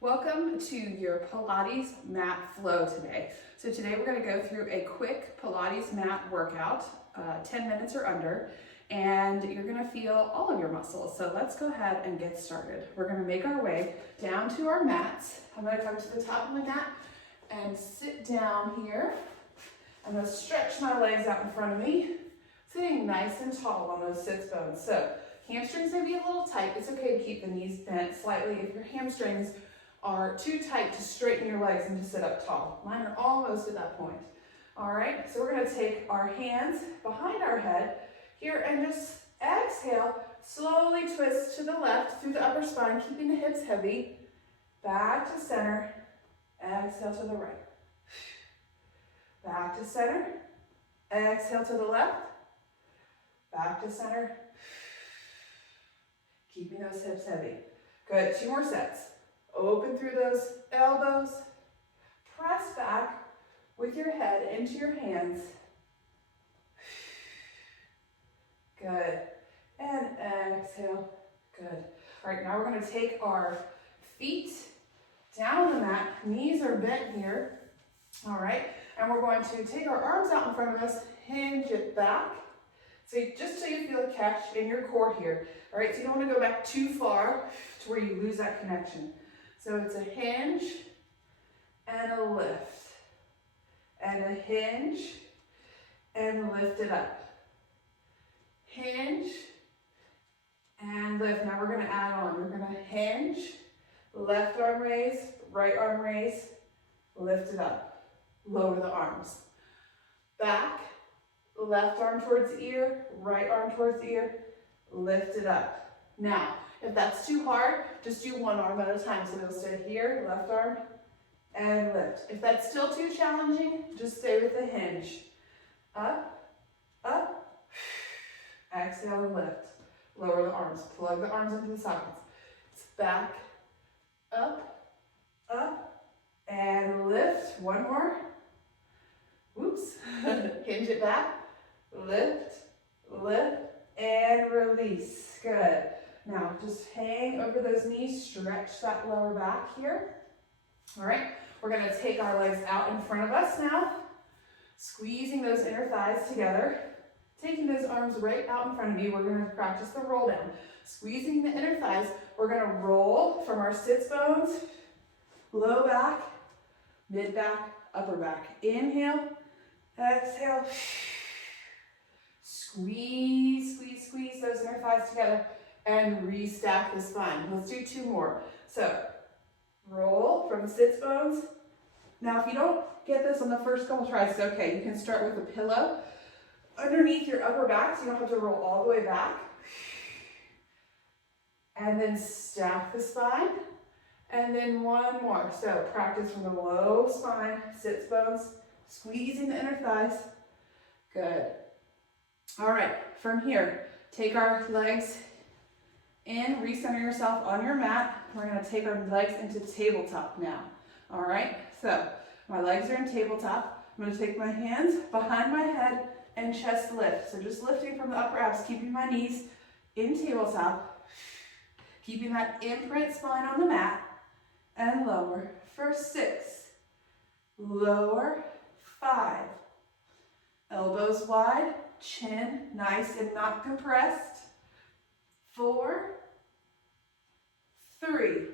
Welcome to your Pilates Mat Flow today. So today we're going to go through a quick Pilates mat workout, 10 minutes or under, and you're going to feel all of your muscles. So let's go ahead and get started. We're going to make our way down to our mats. I'm going to come to the top of my mat and sit down here. I'm going to stretch my legs out in front of me, sitting nice and tall on those sits bones. So hamstrings may be a little tight. It's okay to keep the knees bent slightly if your hamstrings are too tight to straighten your legs and to sit up tall. Mine are almost at that point. All right, so we're going to take our hands behind our head here and just exhale, slowly twist to the left through the upper spine, keeping the hips heavy, back to center, exhale to the right. Back to center, exhale to the left, back to center, keeping those hips heavy. Good, 2 more sets. Open through those elbows, press back with your head into your hands. Good, and exhale, good. All right, now we're gonna take our feet down on the mat, knees are bent here, all right? And we're going to take our arms out in front of us, hinge it back. So just so you feel a catch in your core here, all right? So you don't wanna go back too far to where you lose that connection. So it's a hinge and a lift, and a hinge and lift it up. Hinge and lift. Now we're going to add on. We're going to hinge, left arm raise, right arm raise, lift it up. Lower the arms. Back, left arm towards the ear, right arm towards the ear, lift it up. Now, if that's too hard, just do one arm at a time. So it'll stay here, left arm, and lift. If that's still too challenging, just stay with the hinge. Up, up, exhale and lift. Lower the arms, plug the arms into the sockets. It's back, up, and lift. One more. Whoops. Hinge it back, lift, and release. Good. Now, just hang over those knees, stretch that lower back here. All right, we're gonna take our legs out in front of us now, squeezing those inner thighs together, taking those arms right out in front of you. We're gonna practice the roll down. Squeezing the inner thighs, we're gonna roll from our sits bones, low back, mid back, upper back. Inhale, exhale, squeeze those inner thighs together, and restack the spine. Let's do 2 more. So, roll from the sits bones. Now, if you don't get this on the first couple tries, it's okay. You can start with a pillow underneath your upper back, so you don't have to roll all the way back. And then stack the spine. And then 1 more. So, practice from the low spine, sits bones, squeezing the inner thighs. Good. All right, from here, take our legs in, recenter yourself on your mat. We're gonna take our legs into tabletop now. All right, so my legs are in tabletop. I'm gonna take my hands behind my head and chest lift. So just lifting from the upper abs, keeping my knees in tabletop, keeping that imprint spine on the mat, and lower for 6, lower, 5, elbows wide, chin nice and not compressed, 4, 3,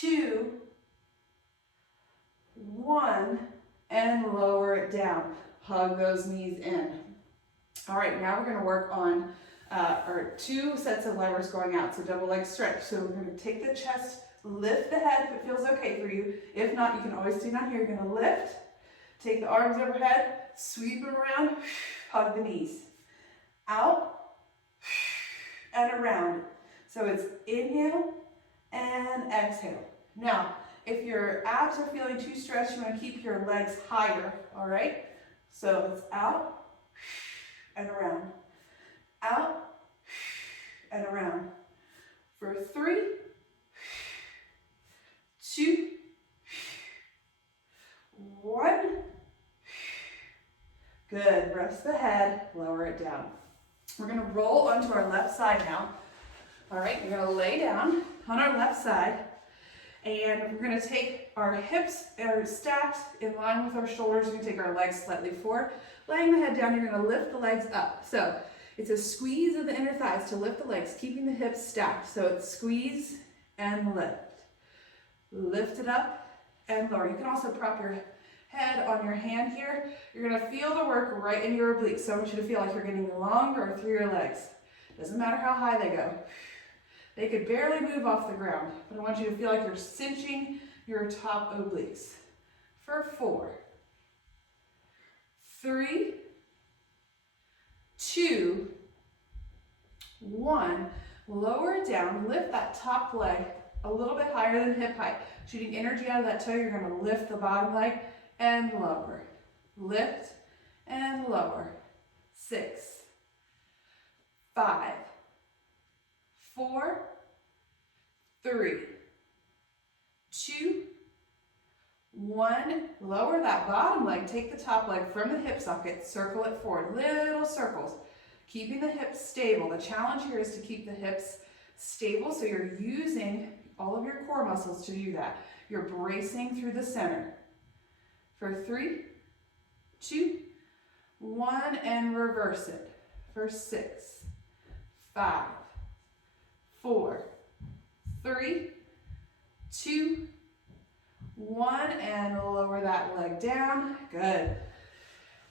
2, 1, and lower it down. Hug those knees in. All right, now we're going to work on our 2 sets of levers going out, so double leg stretch. So we're going to take the chest, lift the head if it feels okay for you. If not, you can always do down here. You're going to lift, take the arms overhead, sweep them around, hug the knees. Out and around. So it's inhale and exhale. Now, if your abs are feeling too stretched, you want to keep your legs higher, all right? So it's out and around. Out and around. For 3, 2, 1. Good. Rest the head, lower it down. We're going to roll onto our left side now. All right, you're going to lay down. on our left side, and we're gonna take our hips are stacked in line with our shoulders. We're gonna take our legs slightly forward, laying the head down. You're gonna lift the legs up. So it's a squeeze of the inner thighs to lift the legs, keeping the hips stacked. So it's squeeze and lift. Lift it up and lower. You can also prop your head on your hand here. You're gonna feel the work right in your obliques. So I want you to feel like you're getting longer through your legs. Doesn't matter how high they go. They could barely move off the ground, but I want you to feel like you're cinching your top obliques. For 4, 3, 2, 1. Lower it down, lift that top leg a little bit higher than hip height. Shooting energy out of that toe, you're gonna lift the bottom leg and lower. Lift and lower. 6, 5, 4, 3, 2, 1. Lower that bottom leg. Take the top leg from the hip socket, circle it forward. Little circles, keeping the hips stable. The challenge here is to keep the hips stable, so you're using all of your core muscles to do that. You're bracing through the center. For 3, 2, 1, and reverse it. For 6, 5, 4, 3, 2, 1, and lower that leg down. Good.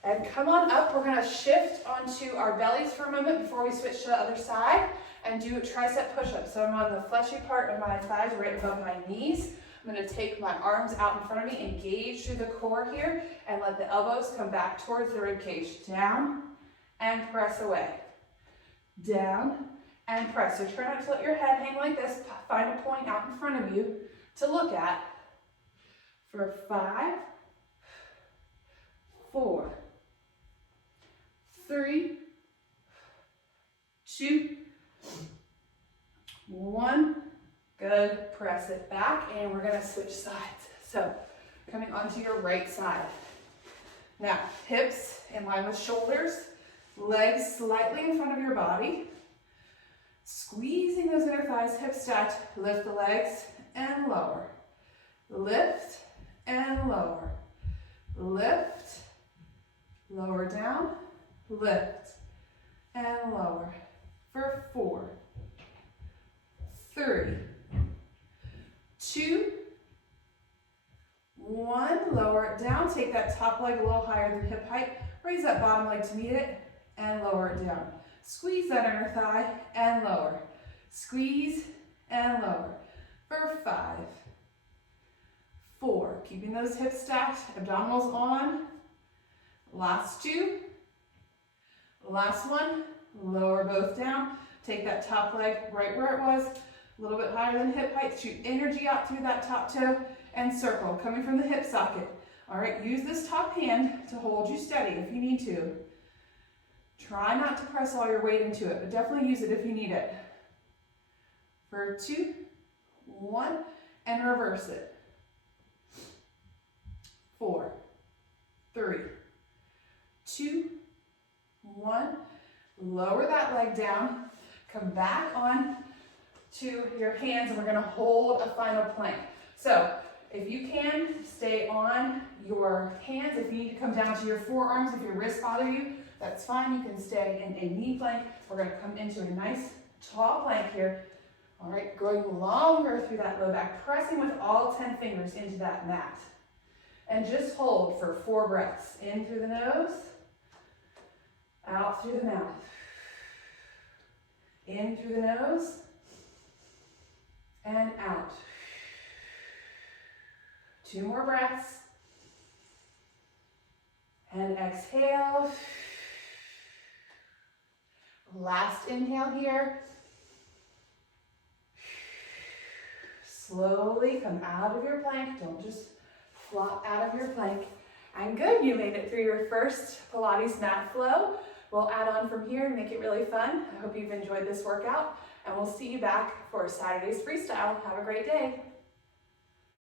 And come on up. We're gonna shift onto our bellies for a moment before we switch to the other side and do a tricep push-up. So I'm on the fleshy part of my thighs right above my knees. I'm gonna take my arms out in front of me, engage through the core here, and let the elbows come back towards the rib cage. Down and press away. Down and press. So try not to let your head hang like this. Find a point out in front of you to look at. For 5, 4, 3, 2, 1. Good. Press it back, and we're gonna switch sides. So coming onto your right side. Now, hips in line with shoulders, legs slightly in front of your body. Squeezing those inner thighs, hips stacked. Lift the legs and lower. Lift and lower. Lift, lower down, lift, and lower. For 4, 3, 2, 1. Lower it down. Take that top leg a little higher than hip height. Raise that bottom leg to meet it and lower it down. Squeeze that inner thigh and lower. Squeeze and lower. For 5, 4. Keeping those hips stacked, abdominals on. Last 2. Last 1. Lower both down. Take that top leg right where it was, a little bit higher than hip height. Shoot energy out through that top toe and circle, coming from the hip socket. All right, use this top hand to hold you steady if you need to. Try not to press all your weight into it, but definitely use it if you need it. For 2, 1, and reverse it. 4, 3, 2, 1. Lower that leg down. Come back on to your hands, and we're going to hold a final plank. So if you can, stay on your hands. If you need to come down to your forearms, if your wrists bother you, that's fine. You can stay in a knee plank. We're going to come into a nice tall plank here. All right, going longer through that low back, pressing with all 10 fingers into that mat. And just hold for 4 breaths. In through the nose, out through the mouth. In through the nose, and out. 2 more breaths. And exhale. Last inhale here. Slowly come out of your plank. Don't just flop out of your plank. And good, you made it through your first Pilates Mat Flow. We'll add on from here and make it really fun. I hope you've enjoyed this workout, and we'll see you back for Saturday's freestyle. Have a great day.